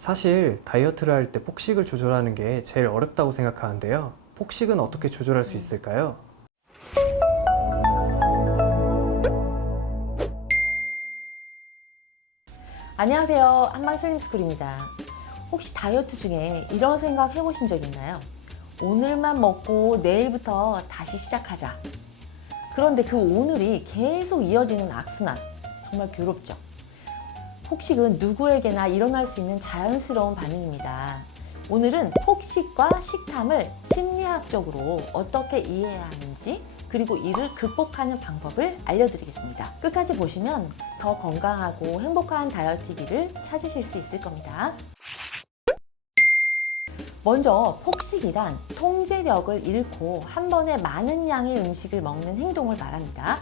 사실 다이어트를 할 때 폭식을 조절하는 게 제일 어렵다고 생각하는데요. 폭식은 어떻게 조절할 수 있을까요? 안녕하세요. 한방슬림스쿨입니다. 혹시 다이어트 중에 이런 생각 해보신 적 있나요? 오늘만 먹고 내일부터 다시 시작하자. 그런데 그 오늘이 계속 이어지는 악순환. 정말 괴롭죠. 폭식은 누구에게나 일어날 수 있는 자연스러운 반응입니다. 오늘은 폭식과 식탐을 심리학적으로 어떻게 이해해야 하는지, 그리고 이를 극복하는 방법을 알려드리겠습니다. 끝까지 보시면 더 건강하고 행복한 다이어트기를 찾으실 수 있을 겁니다. 먼저 폭식이란 통제력을 잃고 한 번에 많은 양의 음식을 먹는 행동을 말합니다.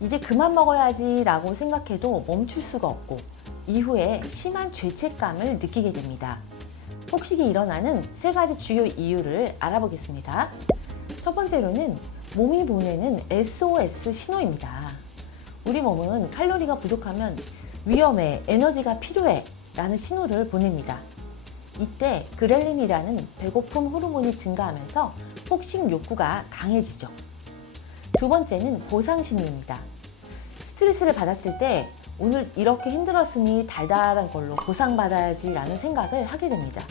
이제 그만 먹어야지 라고 생각해도 멈출 수가 없고 이후에 심한 죄책감을 느끼게 됩니다. 폭식이 일어나는 세 가지 주요 이유를 알아보겠습니다. 첫 번째로는 몸이 보내는 SOS 신호입니다. 우리 몸은 칼로리가 부족하면 위험해, 에너지가 필요해 라는 신호를 보냅니다. 이때 그렐린이라는 배고픔 호르몬이 증가하면서 폭식 욕구가 강해지죠. 두 번째는 보상심리입니다. 스트레스를 받았을 때 오늘 이렇게 힘들었으니 달달한 걸로 보상받아야지 라는 생각을 하게 됩니다.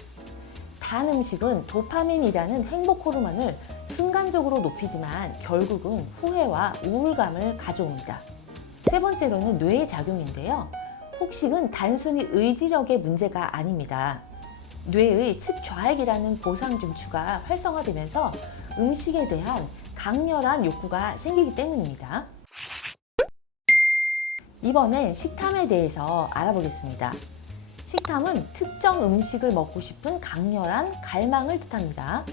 단 음식은 도파민이라는 행복 호르몬을 순간적으로 높이지만 결국은 후회와 우울감을 가져옵니다. 세 번째로는 뇌의 작용인데요. 폭식은 단순히 의지력의 문제가 아닙니다. 뇌의 측좌액이라는 보상 중추가 활성화되면서 음식에 대한 강렬한 욕구가 생기기 때문입니다. 이번엔 식탐에 대해서 알아보겠습니다. 식탐은 특정 음식을 먹고 싶은 강렬한 갈망을 뜻합니다.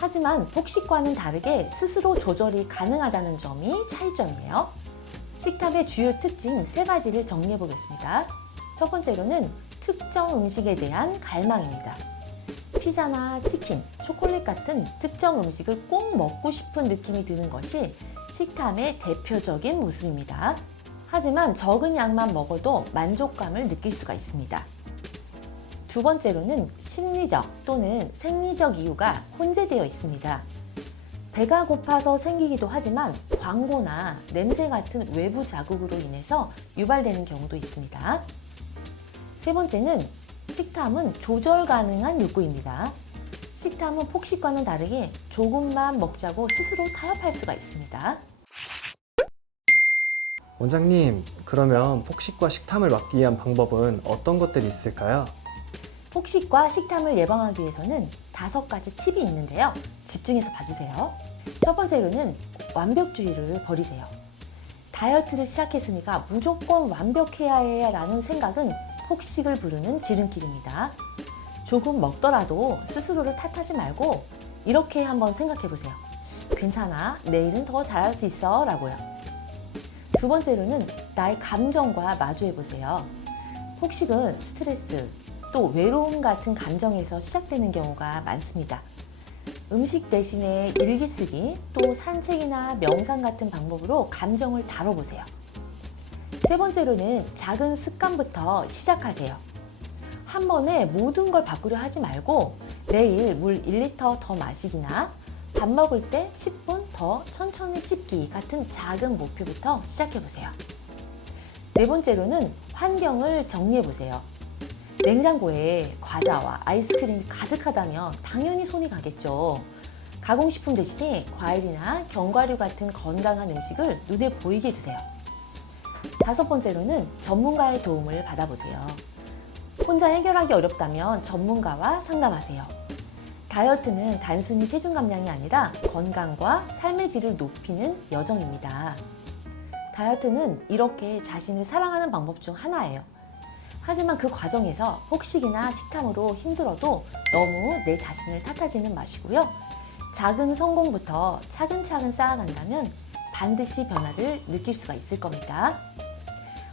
하지만 폭식과는 다르게 스스로 조절이 가능하다는 점이 차이점이에요. 식탐의 주요 특징 세 가지를 정리해 보겠습니다. 첫 번째로는 특정 음식에 대한 갈망입니다. 피자나 치킨, 초콜릿 같은 특정 음식을 꼭 먹고 싶은 느낌이 드는 것이 식탐의 대표적인 모습입니다. 하지만 적은 양만 먹어도 만족감을 느낄 수가 있습니다. 두 번째로는 심리적 또는 생리적 이유가 혼재되어 있습니다. 배가 고파서 생기기도 하지만 광고나 냄새 같은 외부 자극으로 인해서 유발되는 경우도 있습니다. 세 번째는 식탐은 조절 가능한 욕구입니다. 식탐은 폭식과는 다르게 조금만 먹자고 스스로 타협할 수가 있습니다. 원장님, 그러면 폭식과 식탐을 막기 위한 방법은 어떤 것들이 있을까요? 폭식과 식탐을 예방하기 위해서는 5가지 팁이 있는데요. 집중해서 봐주세요. 첫 번째로는 완벽주의를 버리세요. 다이어트를 시작했으니까 무조건 완벽해야 해 라는 생각은 폭식을 부르는 지름길입니다. 조금 먹더라도 스스로를 탓하지 말고 이렇게 한번 생각해 보세요. 괜찮아, 내일은 더 잘할 수 있어 라고요. 두 번째로는 나의 감정과 마주해 보세요. 폭식은 스트레스, 또 외로움 같은 감정에서 시작되는 경우가 많습니다. 음식 대신에 일기 쓰기, 또 산책이나 명상 같은 방법으로 감정을 다뤄보세요. 세 번째로는 작은 습관부터 시작하세요. 한 번에 모든 걸 바꾸려 하지 말고 매일 물 1리터 더 마시기나 밥 먹을 때 10분 더 천천히 씹기 같은 작은 목표부터 시작해보세요. 네 번째로는 환경을 정리해보세요. 냉장고에 과자와 아이스크림이 가득하다면 당연히 손이 가겠죠. 가공식품 대신에 과일이나 견과류 같은 건강한 음식을 눈에 보이게 두세요. 5번째로는 전문가의 도움을 받아보세요. 혼자 해결하기 어렵다면 전문가와 상담하세요. 다이어트는 단순히 체중 감량이 아니라 건강과 삶의 질을 높이는 여정입니다. 다이어트는 이렇게 자신을 사랑하는 방법 중 하나예요. 하지만 그 과정에서 폭식이나 식탐으로 힘들어도 너무 내 자신을 탓하지는 마시고요. 작은 성공부터 차근차근 쌓아간다면 반드시 변화를 느낄 수가 있을 겁니다.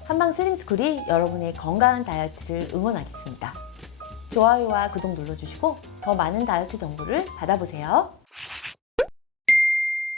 한방슬림스쿨이 여러분의 건강한 다이어트를 응원하겠습니다. 좋아요와 구독 눌러주시고 더 많은 다이어트 정보를 받아보세요.